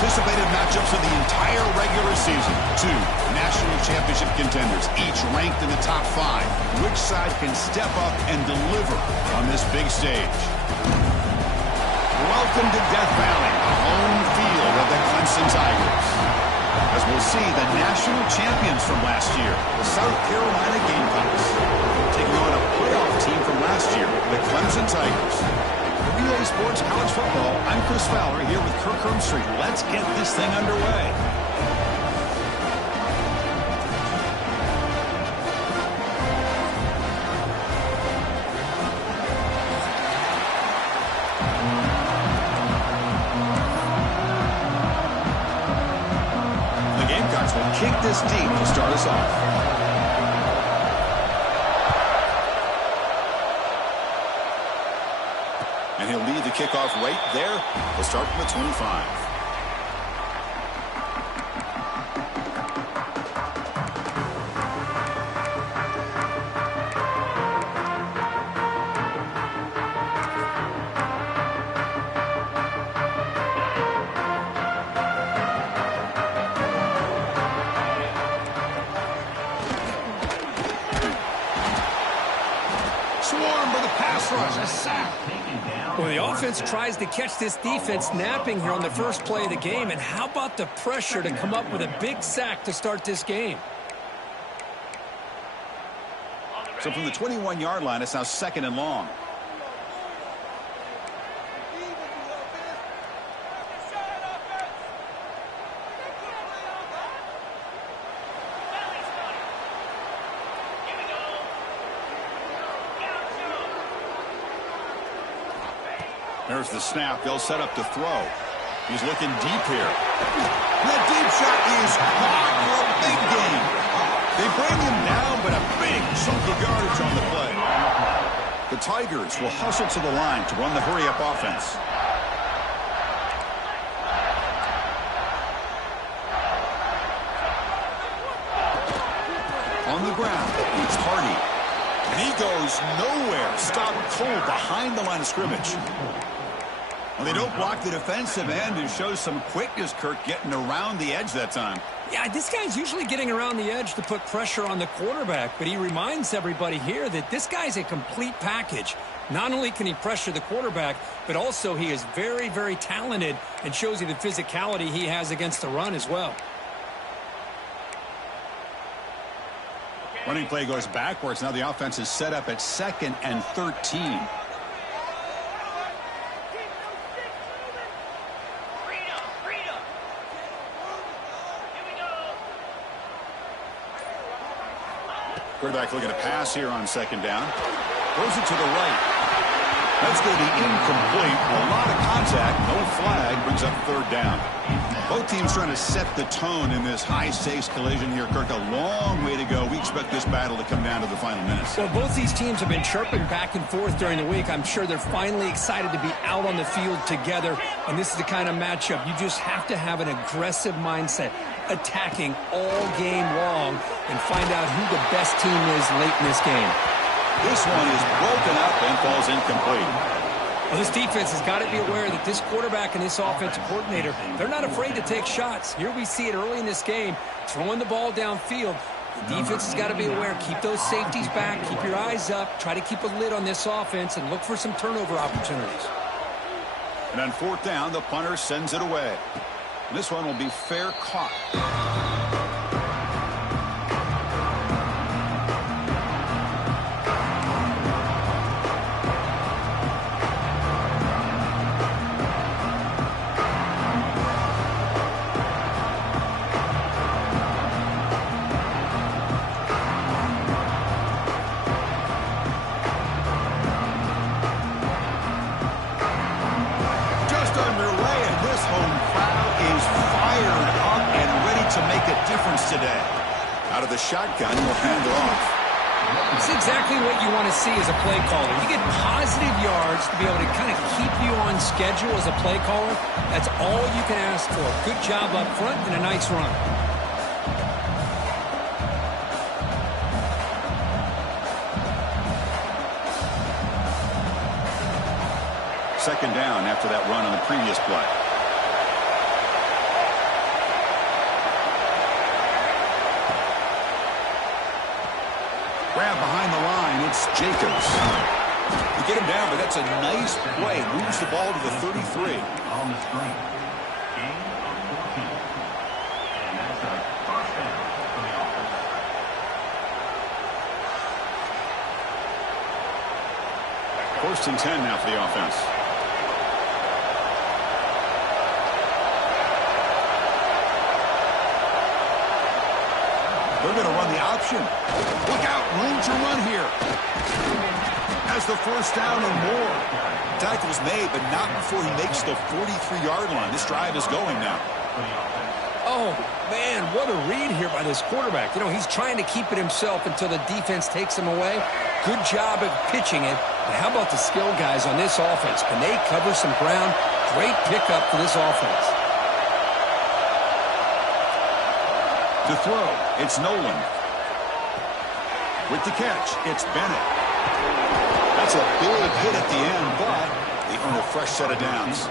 anticipated matchups of the entire regular season. Two national championship contenders, each ranked in the top 5. Which side can step up and deliver on this big stage? Welcome to Death Valley, the home field of the Clemson Tigers. As we'll see, the national champions from last year, the South Carolina Gamecocks, taking on a playoff team from last year, the Clemson Tigers. For Relay Sports College Football, I'm Chris Fowler here with Kirk Hermstreet. Let's get this thing underway. Will kick this deep to start us off. And he'll lead the kickoff right there. We'll start from the 25. Well, the offense tries to catch this defense napping here on the first play of the game. And how about the pressure to come up with a big sack to start this game? So from the 21-yard line, it's now 2nd and long. There's the snap. They'll set up to throw. He's looking deep here. That deep shot is caught for a big gain. They bring him down, but a big chunk of yardage on the play. The Tigers will hustle to the line to run the hurry-up offense. On the ground, it's Hardy. And he goes nowhere. Stopped cold behind the line of scrimmage. Well, they don't block the defensive end and show some quickness, Kirk, getting around the edge that time. Yeah, this guy's usually getting around the edge to put pressure on the quarterback, but he reminds everybody here that this guy's a complete package. Not only can he pressure the quarterback, but also he is very, very talented and shows you the physicality he has against the run as well. Running play goes backwards. Now the offense is set up at 2nd and 13. Quarterback looking to pass here on 2nd down. Throws it to the right. That's going to be incomplete. A lot of contact. No flag. Brings up 3rd down. Both teams trying to set the tone in this high-stakes collision here, Kirk. A long way to go. We expect this battle to come down to the final minutes. Well, both these teams have been chirping back and forth during the week. I'm sure they're finally excited to be out on the field together. And this is the kind of matchup you just have to have an aggressive mindset, attacking all game long, and find out who the best team is late in this game. This one is broken up and falls incomplete. Well, this defense has got to be aware that this quarterback and this offensive coordinator, they're not afraid to take shots. Here we see it early in this game, throwing the ball downfield. The defense has got to be aware. Keep those safeties back. Keep your eyes up. Try to keep a lid on this offense and look for some turnover opportunities. And on 4th down, the punter sends it away. This one will be fair caught. Today. Out of the shotgun, will hand it off. It's exactly what you want to see as a play caller. You get positive yards to be able to kind of keep you on schedule as a play caller. That's all you can ask for. Good job up front and a nice run. Second down after that run on the previous play. Grab behind the line. It's Jacobs. You get him down, but that's a nice play. Moves the ball to the 33. On the screen. Gain of 14. And that's a first down for the offense. First and 10 now for the offense. They're going to run the option. Look out, room to run here. Has the first down and more. Tackle's made, but not before he makes the 43-yard line. This drive is going now. Oh, man, what a read here by this quarterback. You know, he's trying to keep it himself until the defense takes him away. Good job of pitching it. But how about the skill guys on this offense? Can they cover some ground? Great pickup for this offense. To throw, it's Nolan. With the catch, it's Bennett. That's a big hit at the end, but they earn a fresh set of downs.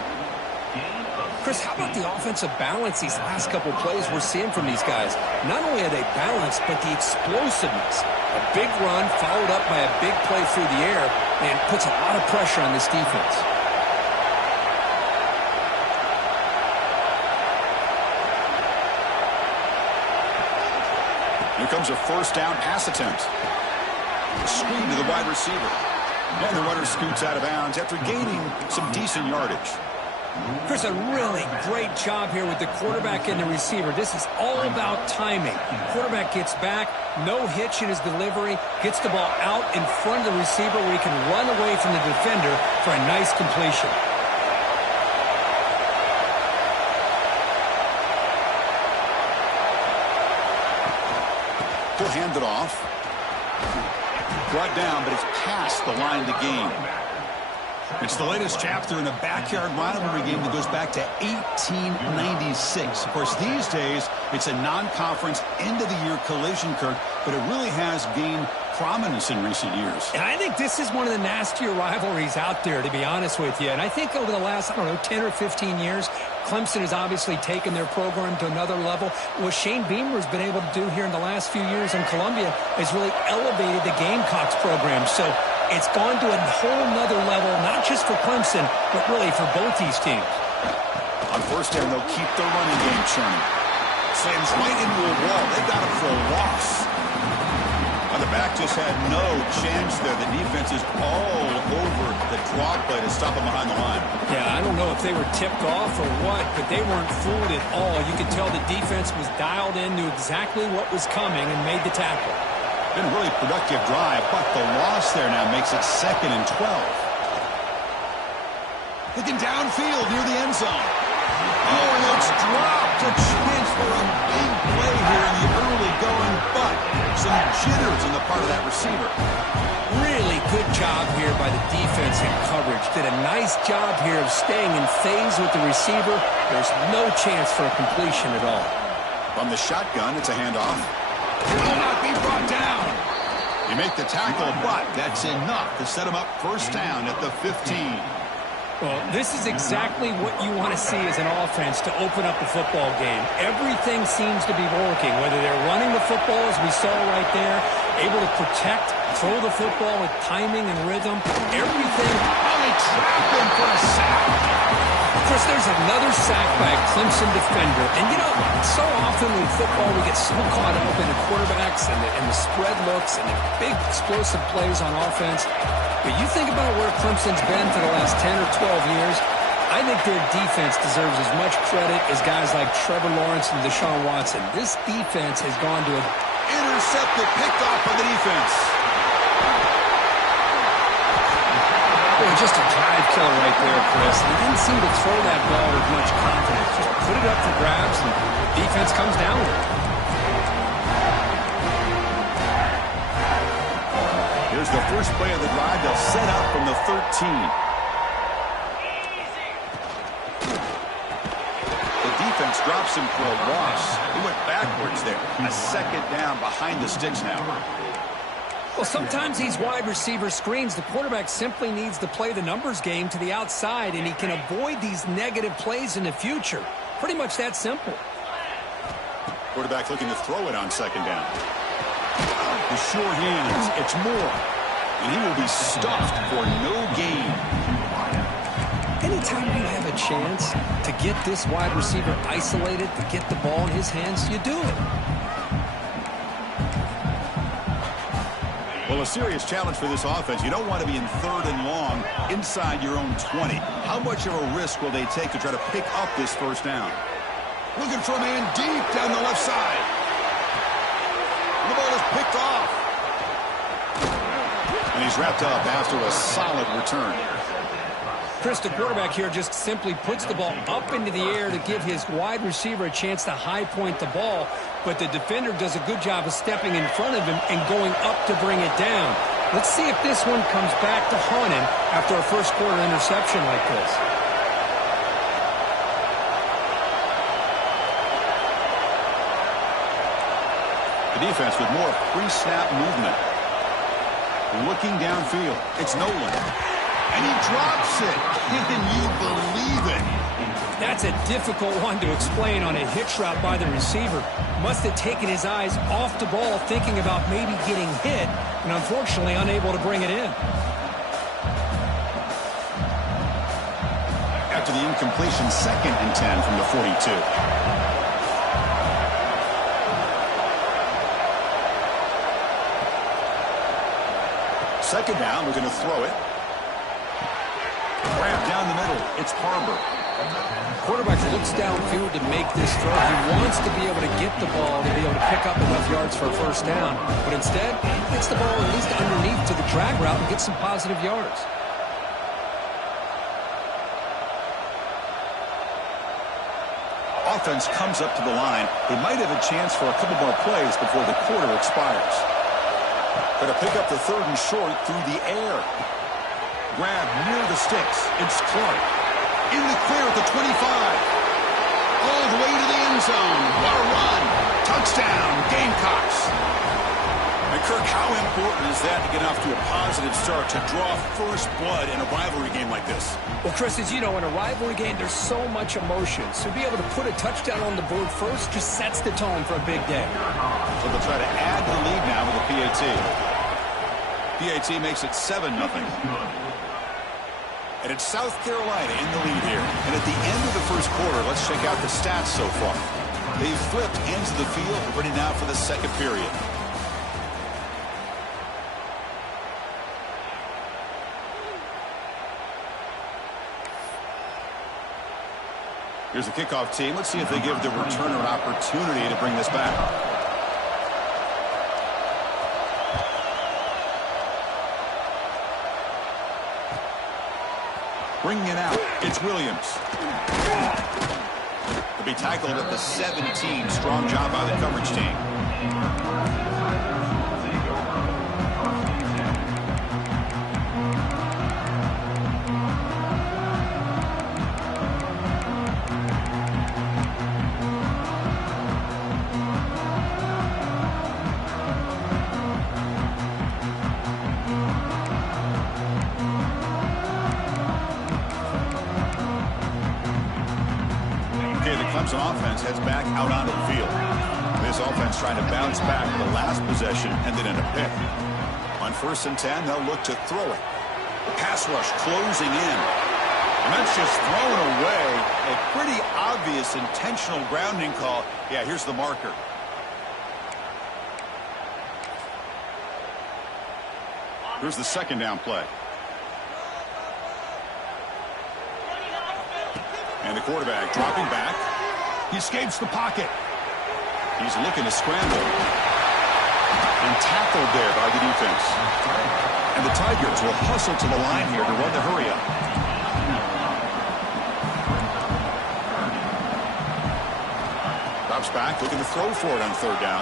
Chris, how about the offensive balance these last couple plays we're seeing from these guys? Not only are they balanced, but the explosiveness. A big run followed up by a big play through the air, and puts a lot of pressure on this defense. Here comes a first down pass attempt. Screen to the wide receiver. And the runner scoots out of bounds after gaining some decent yardage. Chris, a really great job here with the quarterback and the receiver. This is all about timing. Quarterback gets back, no hitch in his delivery, gets the ball out in front of the receiver where he can run away from the defender for a nice completion. He'll hand it off. Brought down, but it's past the line to gain. It's the latest chapter in a backyard rivalry game that goes back to 1896. Of course, these days, it's a non-conference end-of-the-year collision, Kirk, but it really has gained prominence in recent years. And I think this is one of the nastier rivalries out there, to be honest with you. And I think over the last, 10 or 15 years, Clemson has obviously taken their program to another level. What Shane Beamer has been able to do here in the last few years in Columbia has really elevated the Gamecocks program. So it's gone to a whole nother level, not just for Clemson, but really for both these teams. On first down, they'll keep their running game churning. Slams right into a wall. They got it for a loss. The back just had no chance there. The defense is all over the draw play to stop him behind the line. Yeah, I don't know if they were tipped off or what, but they weren't fooled at all. You could tell the defense was dialed in, knew exactly what was coming, and made the tackle. Been a really productive drive, but the loss there now makes it 2nd and 12. Looking downfield near the end zone. Oh, and it's dropped. A chance for a big play here in the early going, but some jitters on the part of that receiver. Really good job here by the defense in coverage. Did a nice job here of staying in phase with the receiver. There's no chance for a completion at all. From the shotgun, it's a handoff. Will not be brought down. You make the tackle, but that's enough to set him up first down at the 15. Well, this is exactly what you want to see as an offense to open up the football game. Everything seems to be working, whether they're running the football, as we saw right there, able to protect, throw the football with timing and rhythm. Everything. Oh, they trapped him for a sack. Chris, there's another sack by a Clemson defender. And, so often in football we get so caught up in the quarterbacks and the spread looks and the big explosive plays on offense. But you think about where Clemson's been for the last 10 or 12 years, I think their defense deserves as much credit as guys like Trevor Lawrence and Deshaun Watson. This defense has gone to a... Intercepted, picked off by the defense. Boy, just a drive killer right there, Chris. He didn't seem to throw that ball with much confidence. Just put it up for grabs, and the defense comes down with it. Here's the first play of the drive. They'll set up from the 13. The defense drops him for a loss. He went backwards there. A second down behind the sticks now. Well, sometimes these wide receiver screens, the quarterback simply needs to play the numbers game to the outside, and he can avoid these negative plays in the future. Pretty much that simple. Quarterback looking to throw it on second down. The sure hands. It's more. And he will be stuffed for no gain. Anytime you have a chance to get this wide receiver isolated, to get the ball in his hands, you do it. Well, a serious challenge for this offense. You don't want to be in 3rd and long inside your own 20. How much of a risk will they take to try to pick up this first down? Looking for a man deep down the left side. And the ball is picked off. And he's wrapped up after a solid return. Chris, the quarterback here just simply puts the ball up into the air to give his wide receiver a chance to high point the ball, but the defender does a good job of stepping in front of him and going up to bring it down. Let's see if this one comes back to haunt him after a first quarter interception like this. The defense with more pre-snap movement. Looking downfield. It's Nolan. And he drops it. Can you believe it? That's a difficult one to explain on a hitch route by the receiver. Must have taken his eyes off the ball, thinking about maybe getting hit, and unfortunately unable to bring it in. After the incompletion, 2nd and 10 from the 42. Second down, we're going to throw it. Grab down the middle. It's Barber. Quarterback looks downfield to make this throw. He wants to be able to get the ball to be able to pick up enough yards for a first down. But instead, he gets the ball at least underneath to the drag route and gets some positive yards. Offense comes up to the line. They might have a chance for a couple more plays before the quarter expires. Going to pick up the 3rd and short through the air. Grab near the sticks. It's Clark. In the clear at the 25. All the way to the end zone. What a run. Touchdown, Gamecocks. And Kirk, how important is that to get off to a positive start, to draw first blood in a rivalry game like this? Well, Chris, as you know, in a rivalry game, there's so much emotion. So to be able to put a touchdown on the board first just sets the tone for a big day. So they'll try to add to the lead now with a PAT. PAT makes it 7-0. And it's South Carolina in the lead here. And at the end of the first quarter, let's check out the stats so far. They've flipped ends of the field, ready now for the second period. Here's the kickoff team. Let's see if they give the returner an opportunity to bring this back. Bringing it out, it's Williams. He'll be tackled at the 17. Strong job by the coverage team. Clemson offense heads back out onto the field. This offense trying to bounce back with the last possession ended in a pick. On 1st and 10, they'll look to throw it. The pass rush closing in. And that's just thrown away. A pretty obvious intentional grounding call. Yeah, here's the marker. Here's the 2nd down play. And the quarterback dropping back. He escapes the pocket. He's looking to scramble. And tackled there by the defense. And the Tigers will hustle to the line here to run the hurry up. Drops back, looking to throw for it on 3rd down.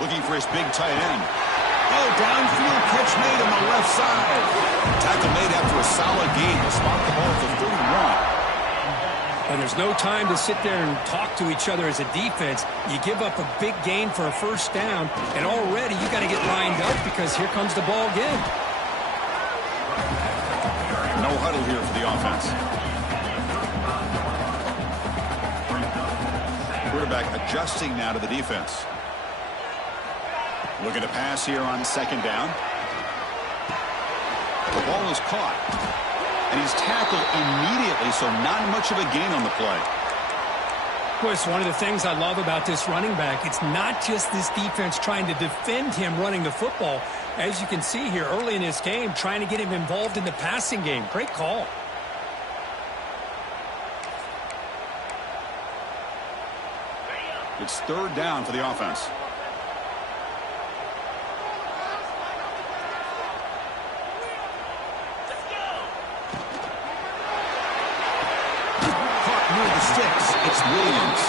Looking for his big tight end. Oh, downfield catch made on the left side. Tackle made after a solid gain. He'll spot the ball at the 31. And there's no time to sit there and talk to each other as a defense. You give up a big gain for a first down, and already you got to get lined up because here comes the ball again. No huddle here for the offense. Quarterback adjusting now to the defense. Looking to pass here on second down. The ball is caught. And he's tackled immediately, so not much of a gain on the play. Of course, one of the things I love about this running back, it's not just this defense trying to defend him running the football. As you can see here early in this game, trying to get him involved in the passing game. Great call. It's third down for the offense. Caught near the sticks. It's Williams.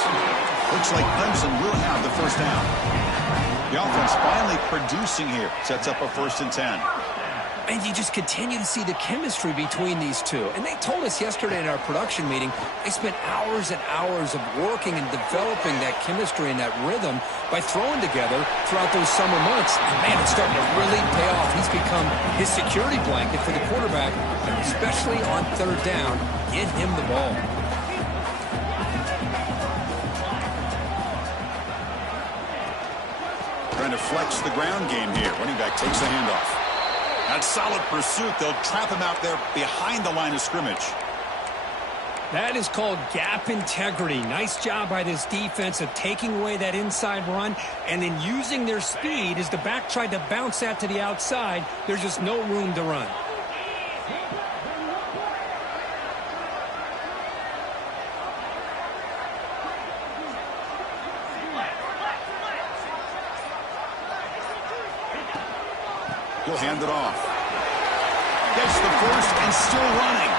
Looks like Clemson will have the first down. The offense finally producing here. Sets up a 1st and 10. And you just continue to see the chemistry between these two. And they told us yesterday in our production meeting, they spent hours and hours of working and developing that chemistry and that rhythm by throwing together throughout those summer months. And man, it's starting to really pay off. He's become his security blanket for the quarterback, especially on third down. Get him the ball. Trying to flex the ground game here. Running back takes the handoff. That's solid pursuit. They'll trap him out there behind the line of scrimmage. That is called gap integrity. Nice job by this defense of taking away that inside run and then using their speed as the back tried to bounce that to the outside. There's just no room to run. He'll hand it off. Gets the first and still running.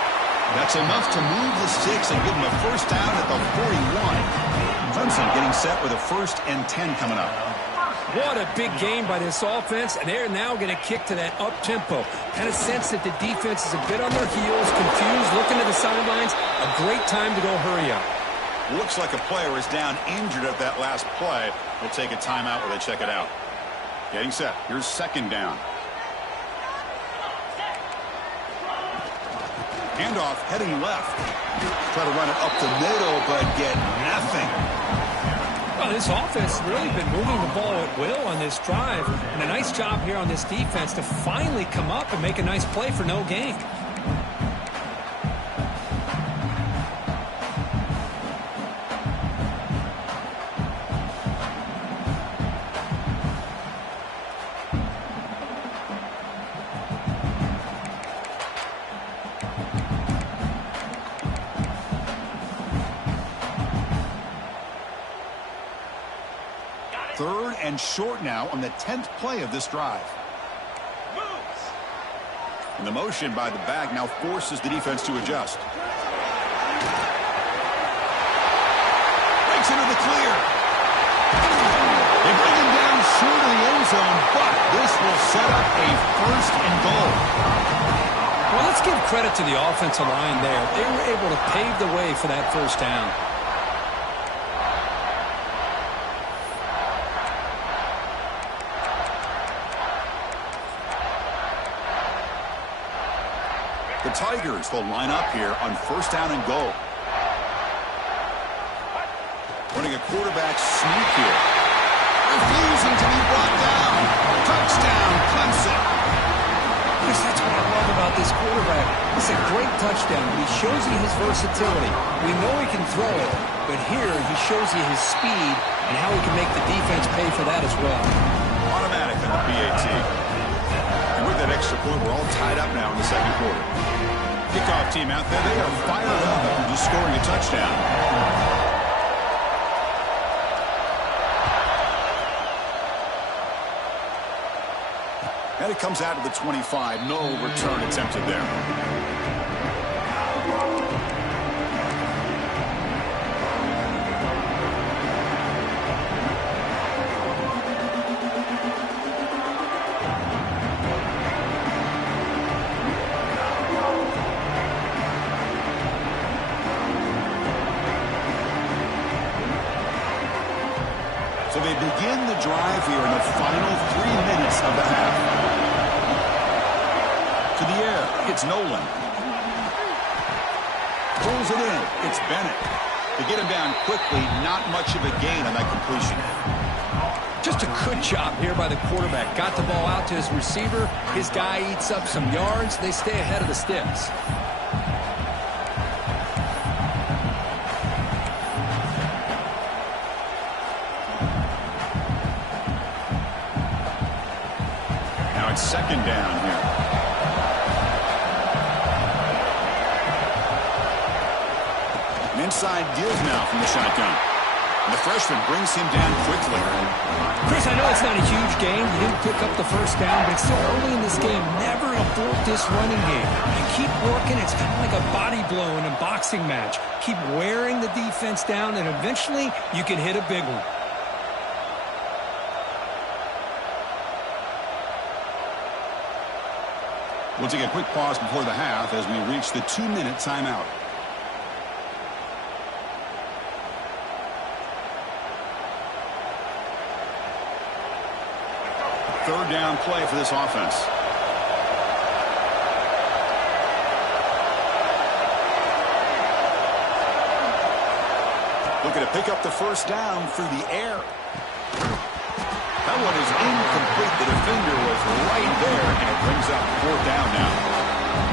That's enough to move the sticks and give him a first down at the 41. Clemson getting set with a 1st and 10 coming up. What a big game by this offense, and they're now going to kick to that up-tempo. Kind of sense that the defense is a bit on their heels, confused, looking to the sidelines. A great time to go hurry up. Looks like a player is down injured at that last play. We'll take a timeout while they check it out. Getting set. Here's second down. Handoff heading left. Try to run it up the middle, but get nothing. Well, this offense has really been moving the ball at will on this drive. And a nice job here on this defense to finally come up and make a nice play for no gain. Third and short now on the 10th play of this drive. And the motion by the back now forces the defense to adjust. Breaks into the clear. They bring him down short of the end zone, but this will set up a 1st and goal. Well, let's give credit to the offensive line there. They were able to pave the way for that first down. The Tigers will line up here on 1st down and goal. Running a quarterback sneak here. Refusing to be brought down. Touchdown, Clemson. Yes, that's what I love about this quarterback. It's a great touchdown, but he shows you his versatility. We know he can throw it, but here he shows you his speed and how he can make the defense pay for that as well. Automatic on the PAT. And with that extra point, we're all tied up now in the second quarter. Kickoff team out there, they are fired up after just scoring a touchdown. And it comes out of the 25. No return attempted there. So they begin the drive here in the final 3 minutes of the half. To the air, it's Nolan. Pulls it in, it's Bennett. To get him down quickly, not much of a gain on that completion. Just a good job here by the quarterback. Got the ball out to his receiver. His guy eats up some yards. They stay ahead of the sticks. Now it's second down here. An inside give now from the shotgun. And the freshman brings him down quickly. Chris, I know it's not a huge game. You didn't pick up the first down, but it's still early in this game. Never abort this running game. You keep working. It's kind of like a body blow in a boxing match. Keep wearing the defense down, and eventually you can hit a big one. We'll take a quick pause before the half as we reach the 2-minute timeout. Third down play for this offense. Looking to pick up the first down through the air. That one is incomplete. The defender was right there, and it brings up fourth down now.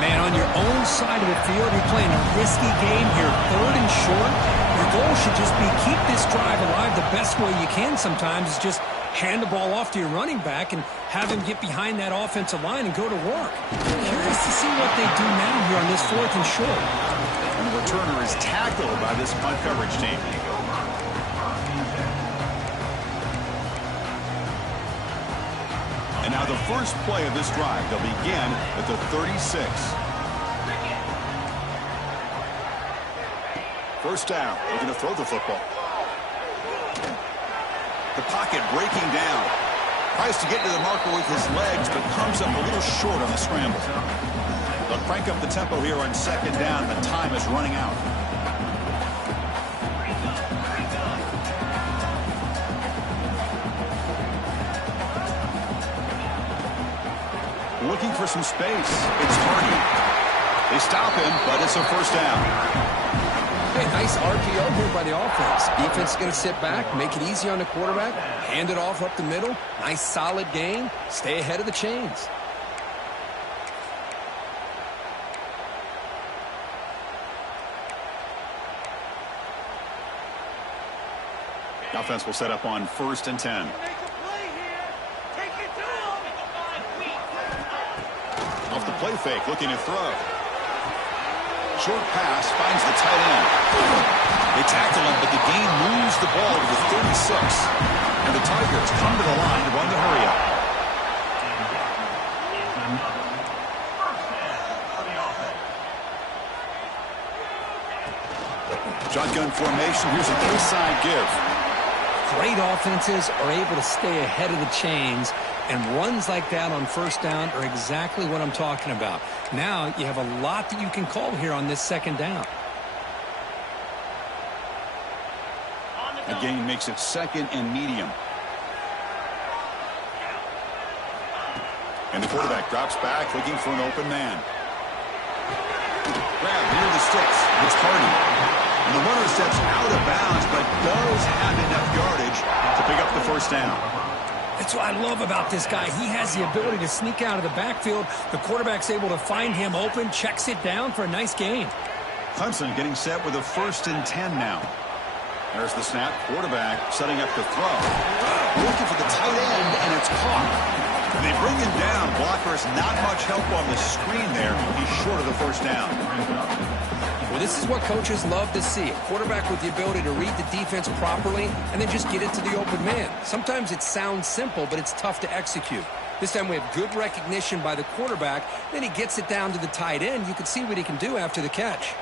Man, on your own side of the field, you're playing a risky game here. Third and short. Your goal should just be keep this drive alive the best way you can sometimes is just hand the ball off to your running back and have him get behind that offensive line and go to work. Curious to see what they do now here on this fourth and short. And the returner is tackled by this punt coverage team. And now the first play of this drive, they'll begin at the 36. First down, looking to throw the football. The pocket breaking down. Tries to get to the marker with his legs, but comes up a little short on the scramble. They'll crank up the tempo here on second down. The time is running out. Looking for some space. It's Hardy. They stop him, but it's a first down. Hey, nice RPO here by the offense. Defense is going to sit back, make it easy on the quarterback, hand it off up the middle. Nice solid gain. Stay ahead of the chains. The offense will set up on 1st and 10. Off the play fake, looking to throw. Short pass finds the tight end. They tackle him, but the gain moves the ball to the 36. And the Tigers come to the line to run the hurry up. Shotgun formation. Here's an inside give. Great offenses are able to stay ahead of the chains, and runs like that on first down are exactly what I'm talking about. Now you have a lot that you can call here on this second down. A gain makes it second and medium. And the quarterback drops back, looking for an open man. Grab near the sticks. It's Hardy. And the runner steps out of bounds, but does have enough yardage to pick up the first down. That's what I love about this guy. He has the ability to sneak out of the backfield. The quarterback's able to find him open, checks it down for a nice gain. Clemson getting set with a 1st and 10 now. There's the snap. Quarterback setting up to throw. Looking for the tight end, and it's caught. And they bring him down. Blockers not much help on the screen there. He's short of the first down. Well, this is what coaches love to see. A quarterback with the ability to read the defense properly and then just get it to the open man. Sometimes it sounds simple, but it's tough to execute. This time we have good recognition by the quarterback. Then he gets it down to the tight end. You can see what he can do after the catch.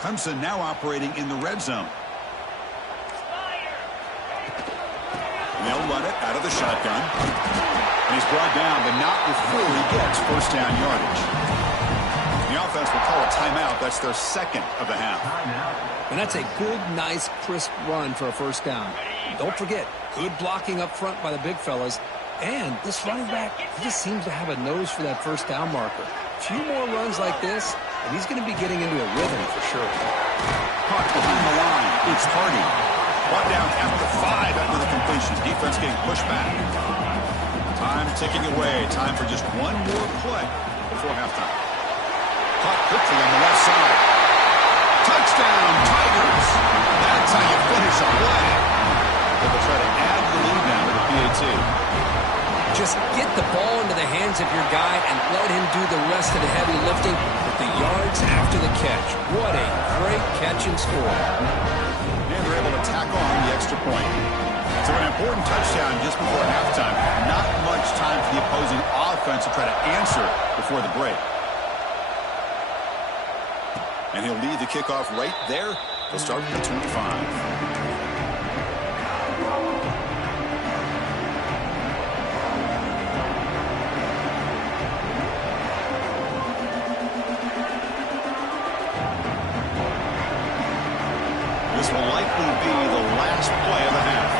Clemson now operating in the red zone. And they'll run it out of the shotgun. And he's brought down, but not before he gets first down yardage. The offense will call a timeout. That's their second of the half. And that's a good, nice, crisp run for a first down. Don't forget, good blocking up front by the big fellas. And this running back, he just seems to have a nose for that first down marker. A few more runs like this, and he's going to be getting into a rhythm for sure. Caught behind the line. It's Hardy. Brought down after 5 after the completion. Defense getting pushed back. Time ticking away. Time for just one more play before halftime. Caught quickly on the left side. Touchdown, Tigers. That's how you finish a play. They'll try to add the lead now to the PAT. Just get the ball into the hands of your guy and let him do the rest of the heavy lifting with the yards after the catch. What a great catch and score. And they're able to tack on the extra point. So an important touchdown just before halftime. Not much time for the opposing offense to try to answer before the break. And he'll lead the kickoff right there. They'll start at the 25. This will likely be the last play of the half.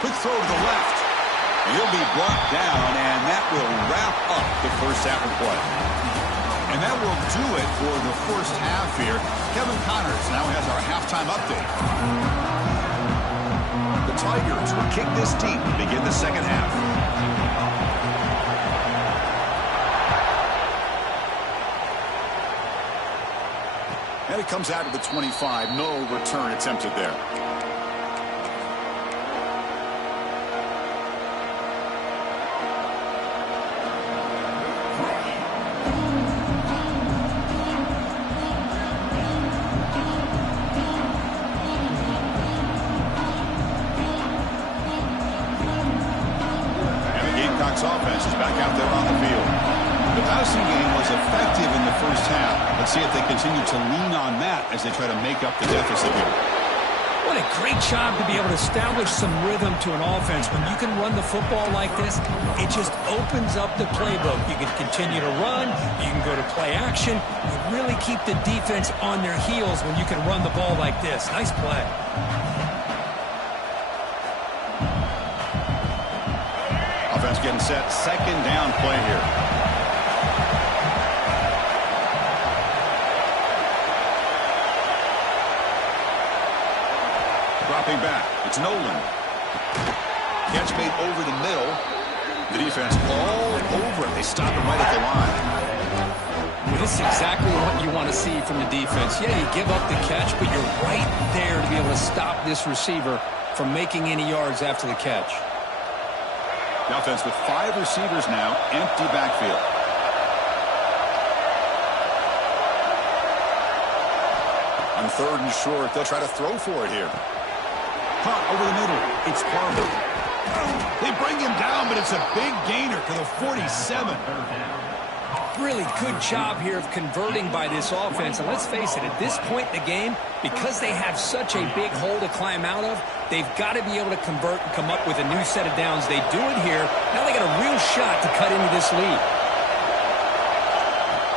Quick throw to the left. He'll be brought down, and that will wrap up the first half of play. And that will do it for the first half here. Kevin Connors now has our halftime update. The Tigers will kick this deep to begin the second half. And it comes out of the 25. No return attempted there. Offense is back out there on the field. The passing game was effective in the first half. Let's see if they continue to lean on that as they try to make up the deficit here. What a great job to be able to establish some rhythm to an offense. When you can run the football like this, it just opens up the playbook. You can continue to run. You can go to play action. You really keep the defense on their heels when you can run the ball like this. Nice play. Offense getting set. Second down play here. Dropping back. It's Nolan. Catch made over the middle. The defense all over it. They stop it right at the line. Well, this is exactly what you want to see from the defense. Yeah, you give up the catch, but you're right there to be able to stop this receiver from making any yards after the catch. The offense with 5 receivers now, empty backfield. On third and short, they'll try to throw for it here. Caught over the middle. It's Barber. They bring him down, but it's a big gainer to the 47. Really good job here of converting by this offense. And let's face it, at this point in the game, because they have such a big hole to climb out of, they've got to be able to convert and come up with a new set of downs. They do it here. Now they got a real shot to cut into this lead.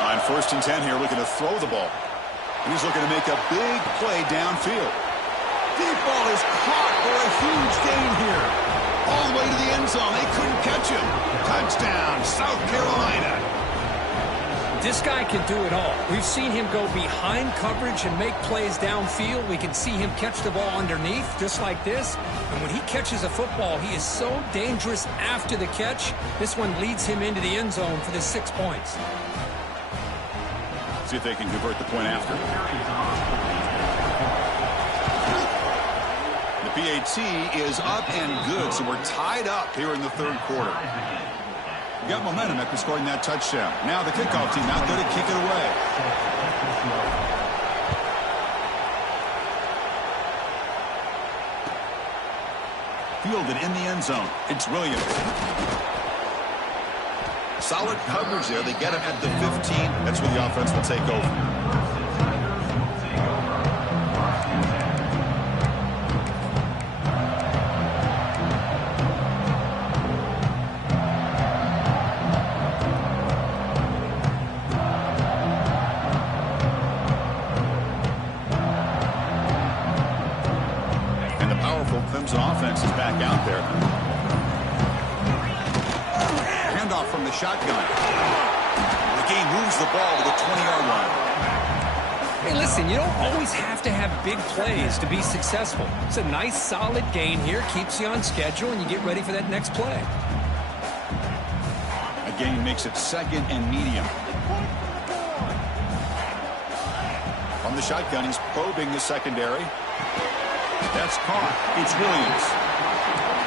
On 1st and 10 here, looking to throw the ball. And he's looking to make a big play downfield. Deep ball is caught for a huge gain here. All the way to the end zone. They couldn't catch him. Touchdown, South Carolina. This guy can do it all. We've seen him go behind coverage and make plays downfield. We can see him catch the ball underneath, just like this. And when he catches a football, he is so dangerous after the catch. This one leads him into the end zone for the 6 points. See if they can convert the point after. The PAT is up and good, so we're tied up here in the third quarter. Got momentum after scoring that touchdown. Now the kickoff team out there to kick it away. Fielded in the end zone. It's Williams. Solid coverage there. They get him at the 15. That's where the offense will take over. powerful Clemson offense is back out there. Handoff from the shotgun. The game moves the ball to the 20-yard line. Hey, listen, you don't always have to have big plays to be successful. It's a nice, solid gain here. Keeps you on schedule, and you get ready for that next play. A gain makes it 2nd and medium. From the shotgun, he's probing the secondary. That's caught. It's Williams.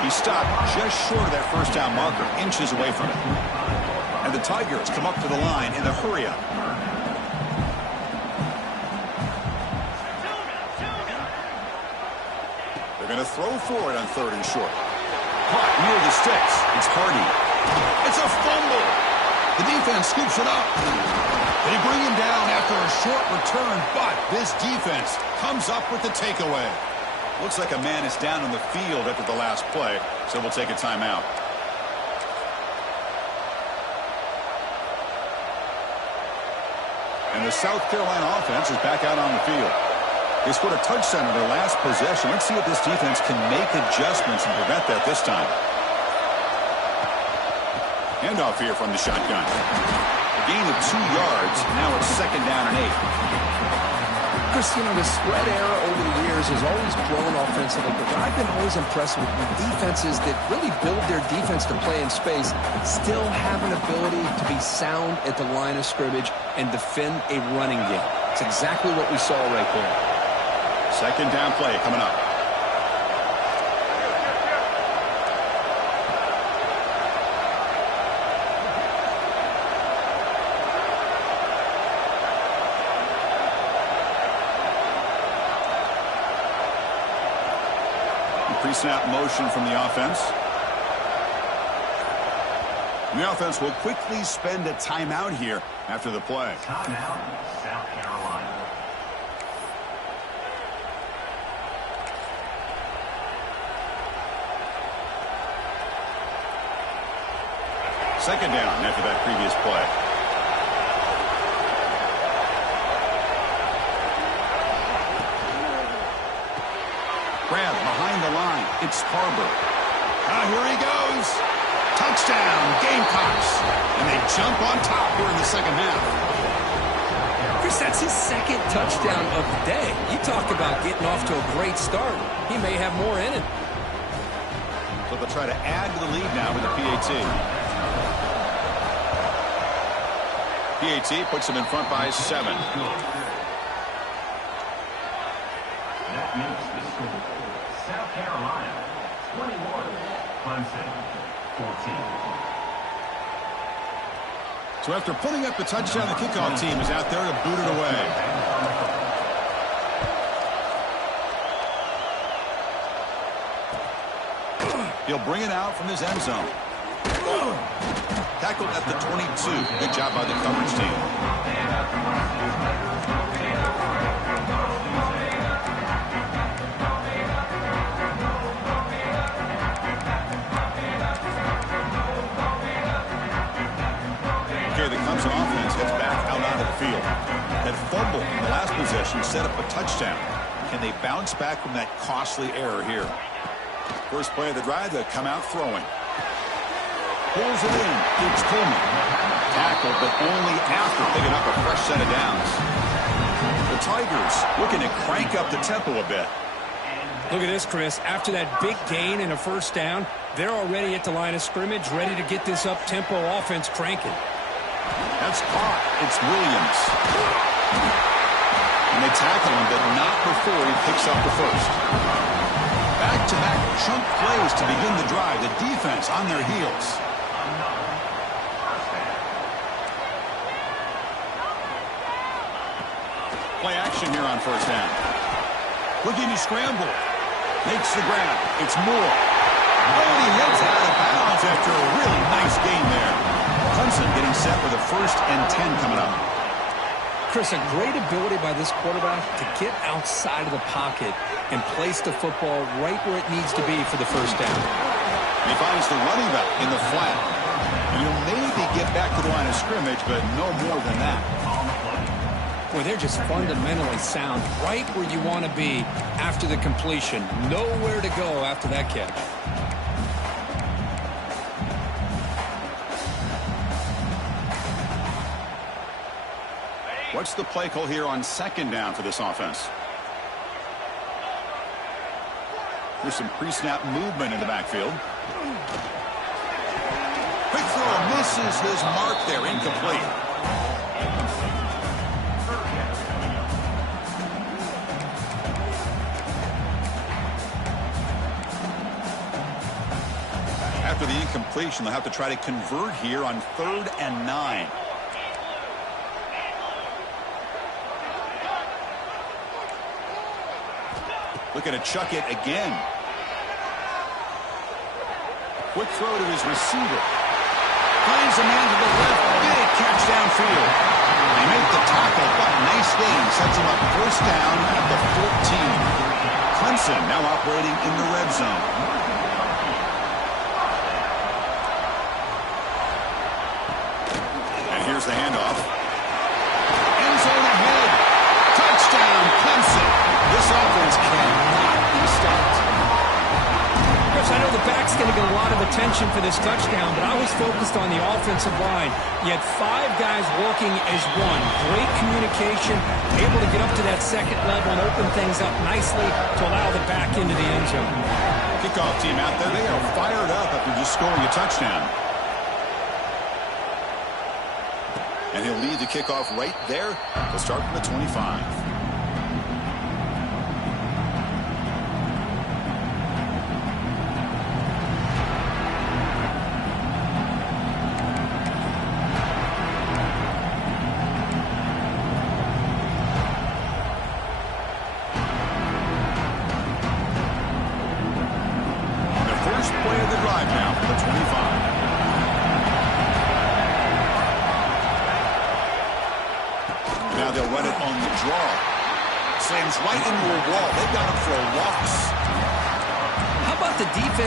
He stopped just short of that first down marker, inches away from it. And the Tigers come up to the line in the hurry-up. They're going to throw for it on 3rd and short. Caught near the sticks. It's Hardy. It's a fumble. The defense scoops it up. They bring him down after a short return, but this defense comes up with the takeaway. Looks like a man is down on the field after the last play, so we'll take a timeout. And the South Carolina offense is back out on the field. They scored a touchdown in their last possession. Let's see if this defense can make adjustments and prevent that this time. Handoff here from the shotgun. A gain of 2 yards. Now it's 2nd down and 8. Chris, you know, the spread era over the years has always grown offensively, but I've been always impressed with defenses that really build their defense to play in space, still have an ability to be sound at the line of scrimmage and defend a running game. It's exactly what we saw right there. 2nd down play coming up. Pre-snap motion from the offense. And the offense will quickly spend a timeout here after the play. Timeout, South Carolina. Second down after that previous play. Grab behind the line. It's Harbor. Here he goes. Touchdown, Gamecocks. And they jump on top here in the second half. Chris, that's his 2nd touchdown of the day. You talk about getting off to a great start. He may have more in it. So they'll try to add to the lead now with the PAT. PAT puts them in front by 7. That makes the score South Carolina 21, Clemson 14. So after putting up the touchdown, the kickoff team is out there to boot it away. He'll bring it out from his end zone. Tackled at the 22. Good job by the coverage team. Okay, the Clemson offense gets back out onto the field. That fumble in the last possession set up a touchdown. Can they bounce back from that costly error here? First play of the drive, they come out throwing. Pulls it in. It's Coleman. Tackled, but only after picking up a fresh set of downs. The Tigers looking to crank up the tempo a bit. Look at this, Chris. After that big gain and a first down, they're already at the line of scrimmage, ready to get this up-tempo offense cranking. That's caught. It's Williams. And they tackle him, but not before he picks up the first. Back-to-back chunk plays to begin the drive. The defense on their heels. Play action here on first down. Looking to scramble. Makes the grab. It's Moore. Oh, he hits out of bounds after a really nice game there. Clemson getting set with a 1st and 10 coming up. Chris, a great ability by this quarterback to get outside of the pocket and place the football right where it needs to be for the first down. He finds the running back in the flat. And he'll maybe get back to the line of scrimmage, but no more than that. Boy, they're just fundamentally sound, right where you want to be after the completion. Nowhere to go after that catch. What's the play call here on second down for this offense? There's some pre-snap movement in the backfield. Quick throw, misses his mark there, incomplete. After the incompletion, they'll have to try to convert here on 3rd and 9. Looking to chuck it again. Quick throw to his receiver. Finds a man to the left. Big catch downfield. They make the tackle, but nice gain. Sets him up first down at the 14. Clemson now operating in the red zone. And here's the handoff. End zone ahead. Touchdown, Clemson. This offense cannot be stopped. Chris, I know the back's going to get a lot of attention for this touchdown, but I was focused on the offensive line. You had 5 guys working as one. Great communication, able to get up to that second level and open things up nicely to allow the back into the end zone. Kickoff team out there, they are fired up after just scoring a touchdown. And he'll lead the kickoff right there. He'll start from the 25.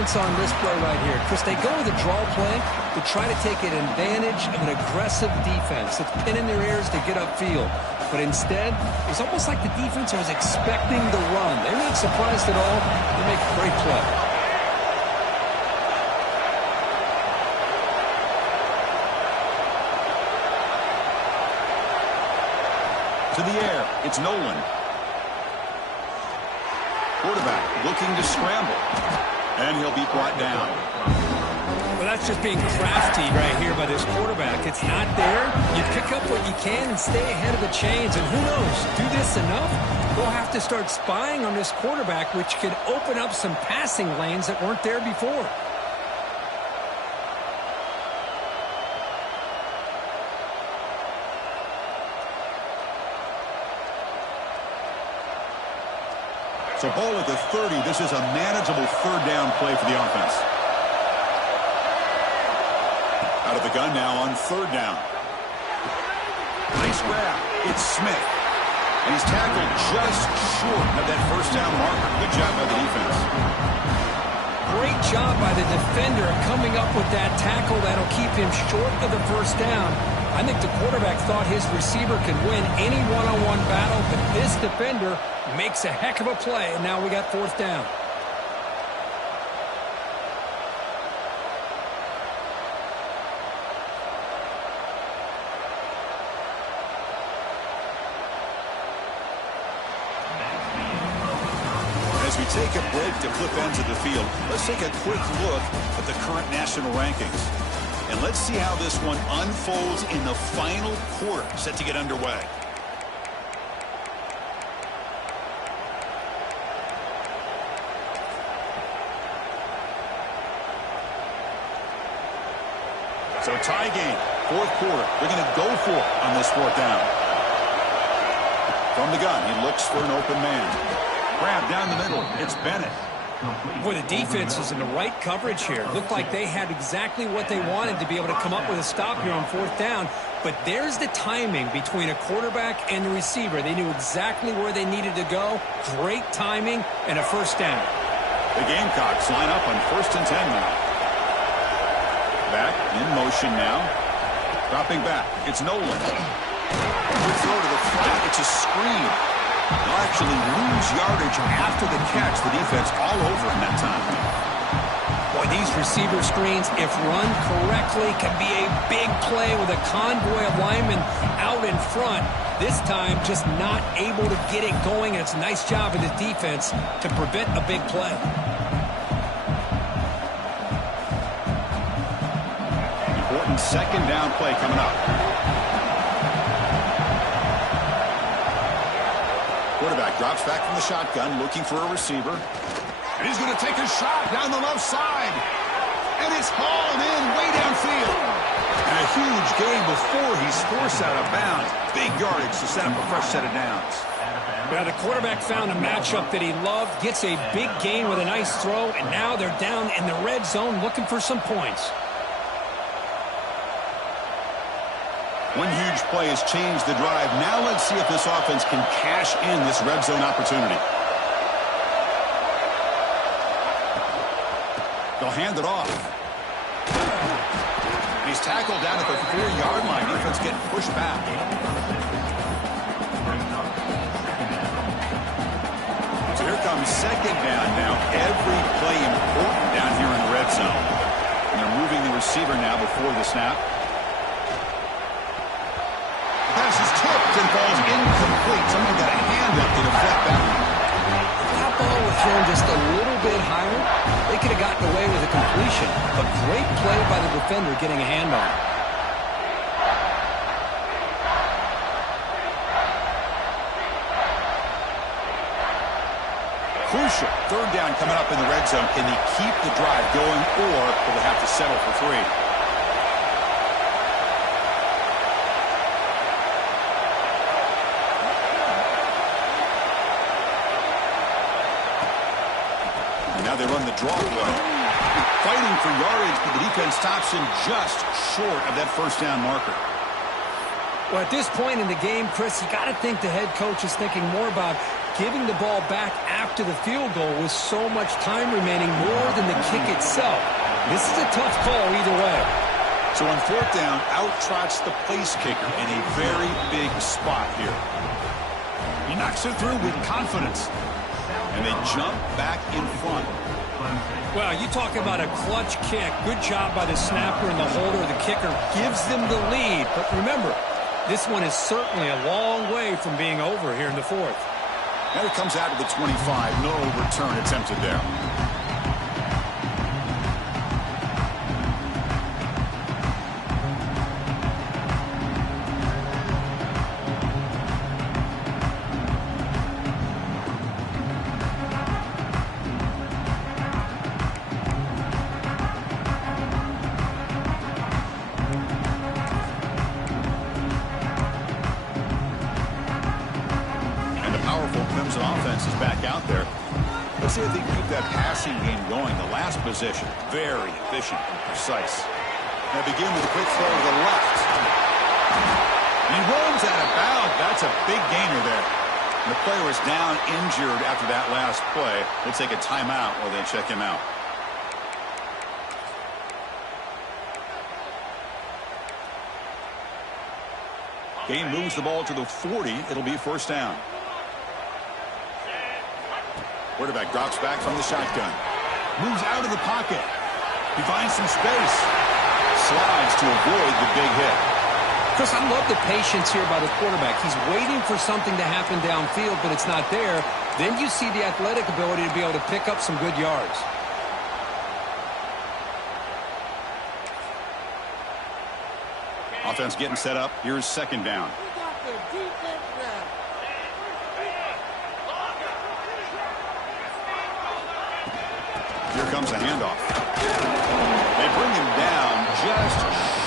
On this play right here, Chris, they go with a draw play to try to take an advantage of an aggressive defense that's pinning their ears to get upfield. But instead, it's almost like the defense was expecting the run. They're not surprised at all. They make a great play. To the air, it's Nolan. Quarterback looking to scramble. And he'll be brought down. Well, that's just being crafty right here by this quarterback. It's not there. You pick up what you can and stay ahead of the chains. And who knows, do this enough, we'll have to start spying on this quarterback, which could open up some passing lanes that weren't there before. So ball at the 30. This is a manageable 3rd down play for the offense. Out of the gun now on 3rd down. Nice grab. It's Smith. And he's tackled just short of that first down marker. Good job by the defense. Great job by the defender coming up with that tackle that'll keep him short of the first down. I think the quarterback thought his receiver could win any one-on-one battle, but this defender makes a heck of a play, and now we got 4th down. As we take a break to flip ends of the field, let's take a quick look at the current national rankings. And let's see how this one unfolds in the final quarter, set to get underway. So tie game, 4th quarter. They're going to go for it on this 4th down. From the gun, he looks for an open man. Grab down the middle. It's Bennett. Boy, the defense is in the right coverage here. Looked like they had exactly what they wanted to be able to come up with a stop here on 4th down. But there's the timing between a quarterback and the receiver. They knew exactly where they needed to go. Great timing and a first down. The Gamecocks line up on 1st and 10 now. Back in motion now. Dropping back. It's Nolan. Good throw to the flat. It's a screen. They'll actually lose yardage after the catch. The defense all over him that time. Boy, these receiver screens, if run correctly, can be a big play with a convoy of linemen out in front. This time, just not able to get it going. And it's a nice job of the defense to prevent a big play. Important second down play coming up. Quarterback drops back from the shotgun, looking for a receiver. And he's going to take a shot down the left side. And it's hauled in way downfield. And a huge gain before he's forced out of bounds. Big yardage to set up a fresh set of downs. Well, the quarterback found a matchup that he loved, gets a big gain with a nice throw, and now they're down in the red zone looking for some points. One huge play has changed the drive. Now let's see if this offense can cash in this red zone opportunity. They'll hand it off. He's tackled down at the 4-yard line. Defense getting pushed back. So here comes second down. Now every play important down here in the red zone. And they're moving the receiver now before the snap. Pass is tipped and falls incomplete. Someone got a hand up to deflect that one. If that ball was thrown just a little bit higher, they could have gotten away with a completion. A great play by the defender getting a hand on it. Crucial. Third down coming up in the red zone. Can they keep the drive going, or will they have to settle for 3? Now they run the draw play. Fighting for yardage, but the defense stops him just short of that first down marker. Well, at this point in the game, Chris, you got to think the head coach is thinking more about giving the ball back after the field goal with so much time remaining more than the kick itself. This is a tough call either way. So on fourth down, out trots the place kicker in a very big spot here. He knocks it through with confidence. And they jump back in front. Well, you talk about a clutch kick. Good job by the snapper and the holder. The kicker gives them the lead. But remember, this one is certainly a long way from being over here in the fourth. Now it comes out to the 25. No return attempted there. Clemson offense is back out there. Let's see if they can keep that passing game going. The last possession, very efficient and precise. Now begin with a quick throw to the left. And he runs out of bounds. That's a big gainer there. And the player is down injured after that last play. We'll take a timeout while they check him out. Gain moves the ball to the 40. It'll be first down. Quarterback drops back from the shotgun. Moves out of the pocket. He finds some space. Slides to avoid the big hit. Chris, I love the patience here by the quarterback. He's waiting for something to happen downfield, but it's not there. Then you see the athletic ability to be able to pick up some good yards. Offense getting set up. Here's second down. Here comes a handoff. They bring him down just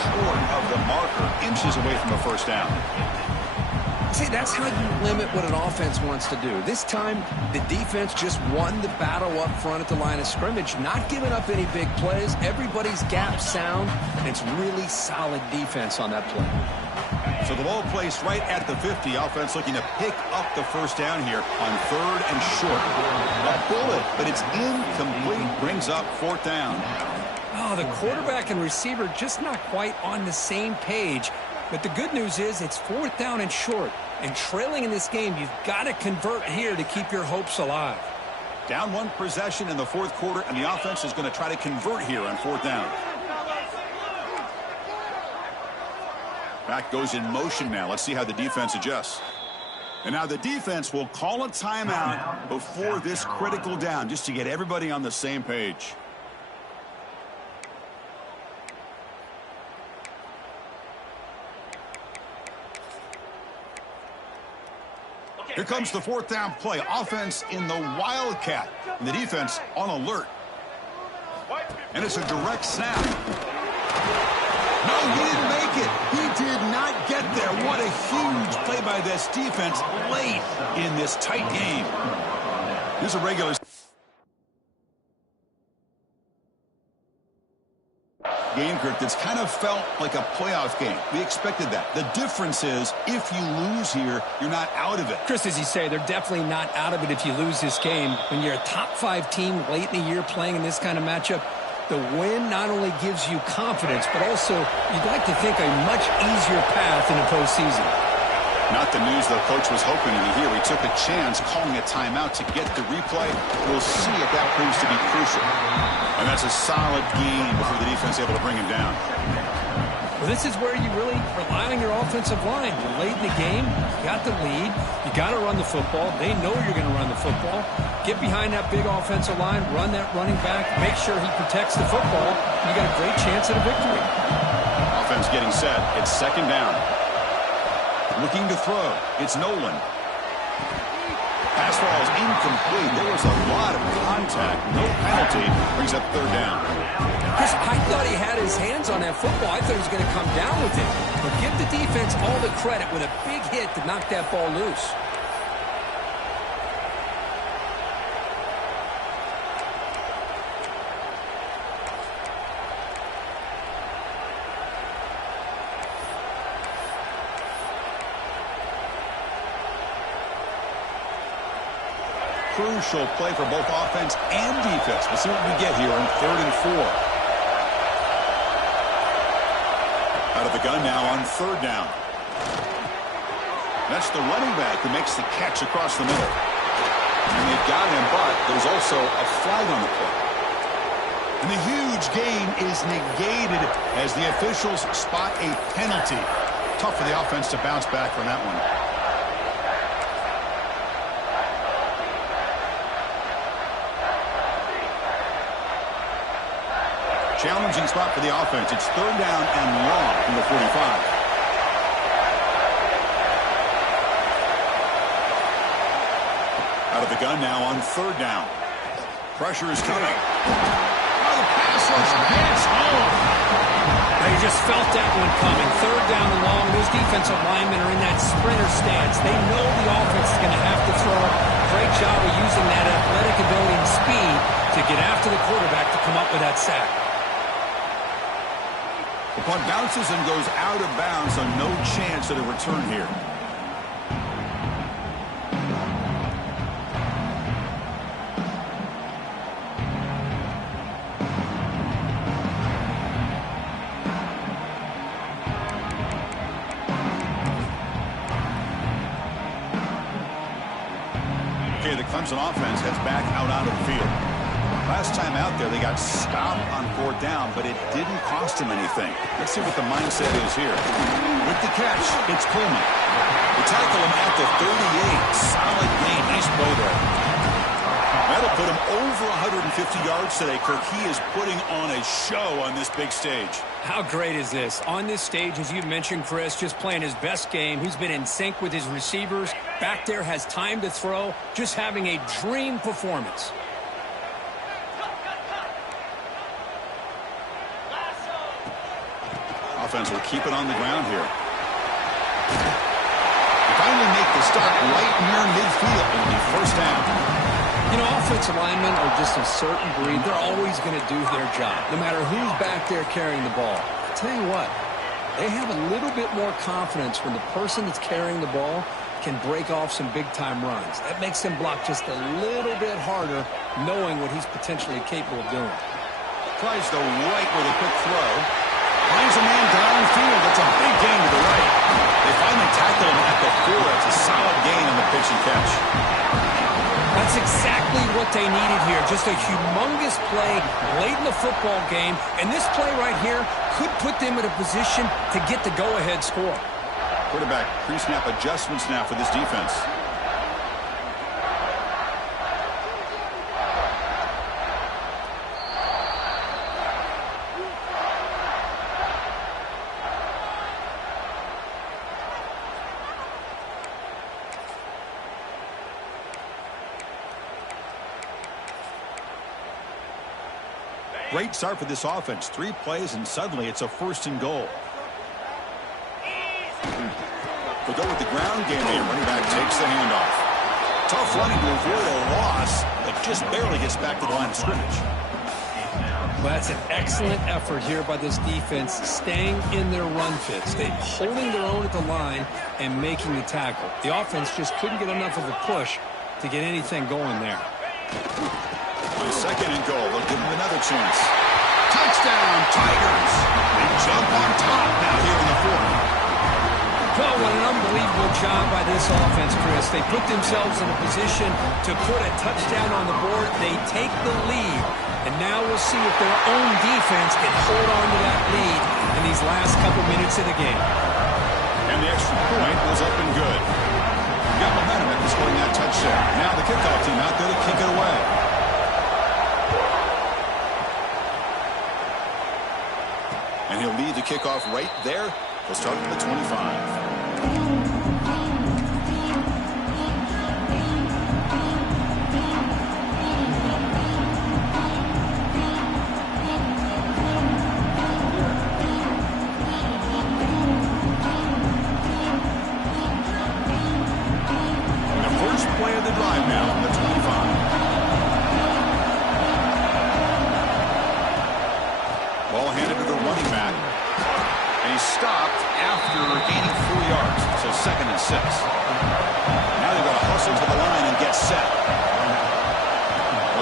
short of the marker, inches away from the first down. See, that's how you limit what an offense wants to do. This time, the defense just won the battle up front at the line of scrimmage, not giving up any big plays. Everybody's gap sound, and it's really solid defense on that play. So the ball placed right at the 50. Offense looking to pick up the first down here on third and short. A bullet, but it's incomplete. Brings up fourth down. Oh, the quarterback and receiver just not quite on the same page. But the good news is it's 4th down and short. And trailing in this game, you've got to convert here to keep your hopes alive. Down 1 possession in the 4th quarter, and the offense is going to try to convert here on 4th down. Back goes in motion now. Let's see how the defense adjusts. And now the defense will call a timeout before this critical down, just to get everybody on the same page. Here comes the 4th down play. Offense in the Wildcat. And the defense on alert. And it's a direct snap. No, he didn't make it. He did not get there. What a huge play by this defense late in this tight game. Here's a regular game, Kirk, that's kind of felt like a playoff game. We expected that. The difference is, if you lose here, you're not out of it. Chris, as you say, they're definitely not out of it if you lose this game. When you're a top 5 team late in the year playing in this kind of matchup, the win not only gives you confidence, but also you'd like to think a much easier path in the postseason. Not the news the coach was hoping to hear. He took a chance calling a timeout to get the replay. We'll see if that proves to be crucial. And that's a solid game before the defense able to bring him down. Well, this is where you really rely on your offensive line. You're late in the game. You got the lead. You got to run the football. They know you're going to run the football. Get behind that big offensive line. Run that running back. Make sure he protects the football. You got a great chance at a victory. Offense getting set. It's 2nd down. Looking to throw. It's Nolan. Pass ball is incomplete. There was a lot of contact. No penalty. Brings up 3rd down. Chris, I thought he had his hands on that football. I thought he was going to come down with it. But give the defense all the credit with a big hit to knock that ball loose. Crucial play for both offense and defense. We'll see what we get here on 3rd and 4. Out of the gun now on 3rd down. That's the running back who makes the catch across the middle. And they've got him, but there's also a flag on the play. And the huge gain is negated as the officials spot a penalty. Tough for the offense to bounce back from that one. Challenging spot for the offense. It's 3rd down and long from the 45. Out of the gun now on 3rd down. Pressure is coming. Oh, the pass rush gets home. You just felt that one coming. 3rd down and long. Those defensive linemen are in that sprinter stance. They know the offense is going to have to throw. Great job of using that athletic ability and speed to get after the quarterback to come up with that sack. The punt bounces and goes out of bounds, so no chance at a return here. Okay, the Clemson offense heads back out onto the field. Last time out there, they got stopped on 4th down, but it didn't cost them anything. Let's see what the mindset is here. With the catch, it's Coleman. They tackle him at the 38. Solid gain. Nice play there. That'll put him over 150 yards today, Kirk. He is putting on a show on this big stage. How great is this? On this stage, as you mentioned, Chris, just playing his best game. He's been in sync with his receivers. Back there, has time to throw. Just having a dream performance. Offense will keep it on the ground here. They finally make the stop right near midfield. It'll be 1st down. You know, offensive linemen are just a certain breed. They're always going to do their job, no matter who's back there carrying the ball. I'll tell you what, they have a little bit more confidence when the person that's carrying the ball can break off some big-time runs. That makes them block just a little bit harder, knowing what he's potentially capable of doing. Tries the right with a quick throw. Finds a man downfield. That's a big gain to the right. They finally tackle him at the 4. It's a solid gain on the pitch and catch. That's exactly what they needed here. Just a humongous play late in the football game. And this play right here could put them in a position to get the go-ahead score. Quarterback pre-snap adjustments now for this defense. Great start for this offense. 3 plays, and suddenly it's a 1st and goal. We'll go with the ground game here. Running back takes the handoff. Tough running to avoid a loss, but just barely gets back to the line of scrimmage. Well, that's an excellent effort here by this defense, staying in their run fits. They're holding their own at the line and making the tackle. The offense just couldn't get enough of a push to get anything going there. On 2nd and goal, they'll give him another chance. Touchdown, Tigers! They jump on top now here in the 4th. Well, what an unbelievable job by this offense, Chris. They put themselves in a position to put a touchdown on the board. They take the lead, and now we'll see if their own defense can hold on to that lead in these last couple minutes of the game. And the extra point was up and good. Got momentum after scoring that touchdown. Now the kickoff team out there to kick it away. And he'll lead the kickoff right there. He'll start from the 25.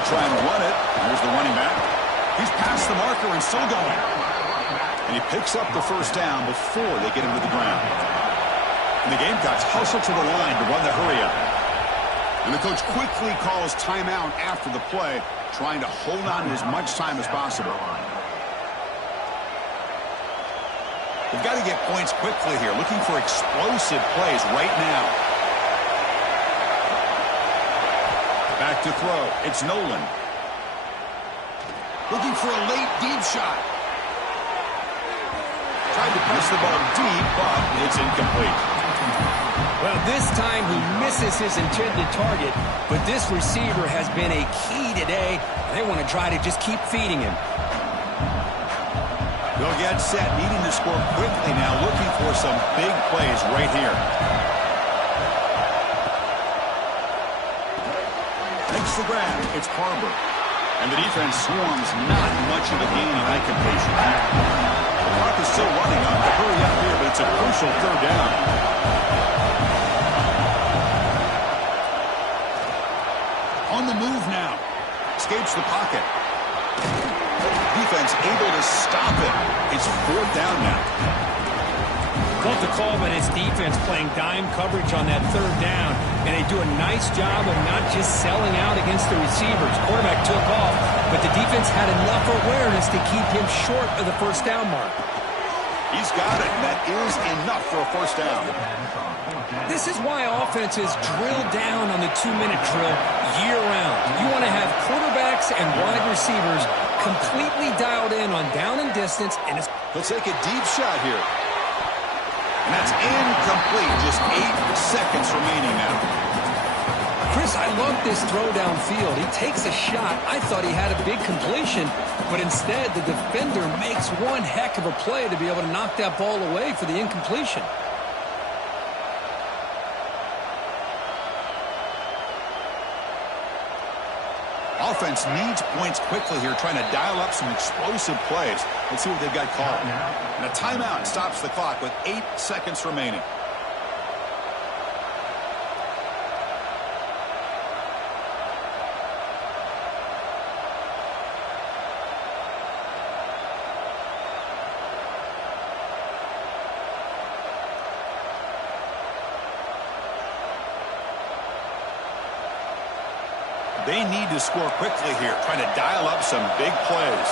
Try and run it. Here's the running back. He's past the marker and still going. And he picks up the 1st down before they get him to the ground. And the Gamecocks hustle to the line to run the hurry up. And the coach quickly calls timeout after the play, trying to hold on to as much time as possible. They've got to get points quickly here, looking for explosive plays right now. Back to throw. It's Nolan. Looking for a late deep shot. Tried to press the ball deep, but it's incomplete. Well, this time he misses his intended target, but this receiver has been a key today. They want to try to just keep feeding him. They'll get set, needing to score quickly now, looking for some big plays right here. Makes the grab. It's Harbor. And the defense swarms not much of a gain on that completion. The clock is still running on to hurry up here, but it's a crucial 3rd down. On the move now. Escapes the pocket. Defense able to stop it. It's 4th down now. Love the call, but it's defense playing dime coverage on that 3rd down, and they do a nice job of not just selling out against the receivers. Quarterback took off, but the defense had enough awareness to keep him short of the 1st down mark. He's got it. That is enough for a 1st down. This is why offenses drill down on the 2-minute drill year-round. You want to have quarterbacks and wide receivers completely dialed in on down and distance. And he'll take a deep shot here. And that's incomplete. Just 8 seconds remaining now. Chris, I love this throw downfield. He takes a shot. I thought he had a big completion, but instead the defender makes one heck of a play to be able to knock that ball away for the incompletion. Offense needs points quickly here, trying to dial up some explosive plays. Let's see what they've got called. And a timeout stops the clock with 8 seconds remaining. They need to score quickly here, trying to dial up some big plays.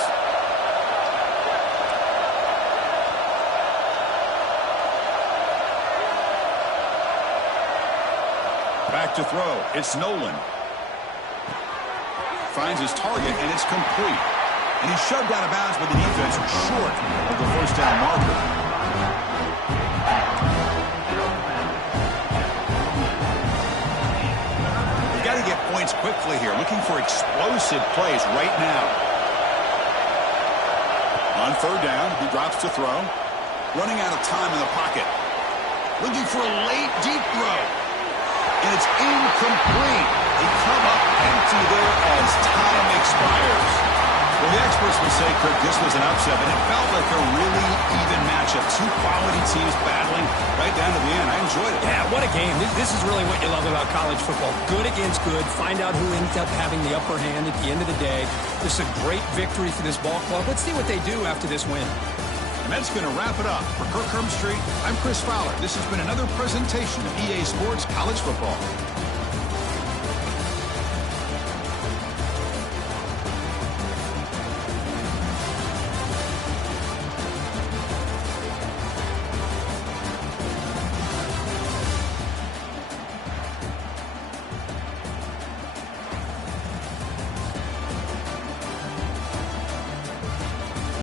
Back to throw. It's Nolan. Finds his target, and it's complete. And he's shoved out of bounds by the defense short of the first down marker. You got to get points quickly here. Looking for explosive plays right now. On third down, he drops to throw. Running out of time in the pocket. Looking for a late, deep throw. And it's incomplete. They come up empty there as time expires. Well, the experts will say, Kirk, this was an upset, but it felt like a really even matchup. Two quality teams battling right down to the end. I enjoyed it. Yeah, what a game. This is really what you love about college football. Good against good. Find out who ends up having the upper hand at the end of the day. This is a great victory for this ball club. Let's see what they do after this win. And that's going to wrap it up. For Kirk Herbstreit, I'm Chris Fowler. This has been another presentation of EA Sports College Football.